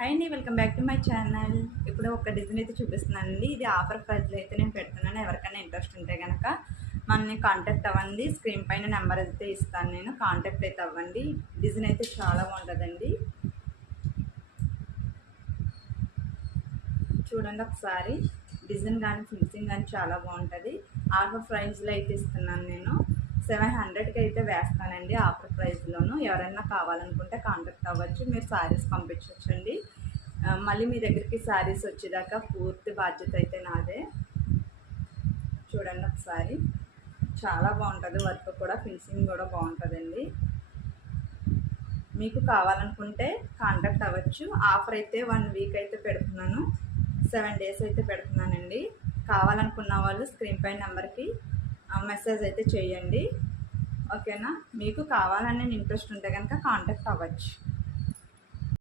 Hi అండి, welcome back to my channel. ఇప్పుడు ఒక డిజైన్ అయితే చూపిస్తున్నానండి. ఇది ఆఫర్ ప్రైస్లో అయితే నేను పెడుతున్నాను. ఎవరికైనా ఇంట్రెస్ట్ ఉంటే కనుక మనల్ని కాంటాక్ట్ అవ్వండి. స్క్రీన్ పైన నెంబర్ అయితే ఇస్తాను, నేను కాంటాక్ట్ అయితే అవ్వండి. డిజైన్ అయితే చాలా బాగుంటుందండి. చూడండి ఒకసారి, డిజైన్ కానీ ఫినిషింగ్ కానీ చాలా బాగుంటుంది. ఆఫర్ ప్రైస్లో అయితే ఇస్తున్నాను నేను. 700కి అయితే వేస్తానండి ఆఫర్ ప్రైస్లోను. ఎవరైనా కావాలనుకుంటే కాంటాక్ట్ అవ్వచ్చు. మీరు శారీస్ పంపించవచ్చండి. మళ్ళీ మీ దగ్గరికి శారీస్ వచ్చేదాకా పూర్తి బాధ్యత అయితే నాదే. చూడండి ఒకసారి, చాలా బాగుంటుంది. వర్క్ కూడా ఫినిషింగ్ కూడా బాగుంటుందండి. మీకు కావాలనుకుంటే కాంటాక్ట్ అవ్వచ్చు. ఆఫర్ అయితే 1 వీక్ అయితే పెడుతున్నాను, 7 డేస్ అయితే పెడుతున్నానండి. కావాలనుకున్న వాళ్ళు స్క్రీన్ పై నెంబర్కి మెసేజ్ అయితే చేయండి. ఓకేనా? మీకు కావాలని ఇంట్రెస్ట్ ఉంటే కనుక కాంటాక్ట్ అవ్వచ్చు.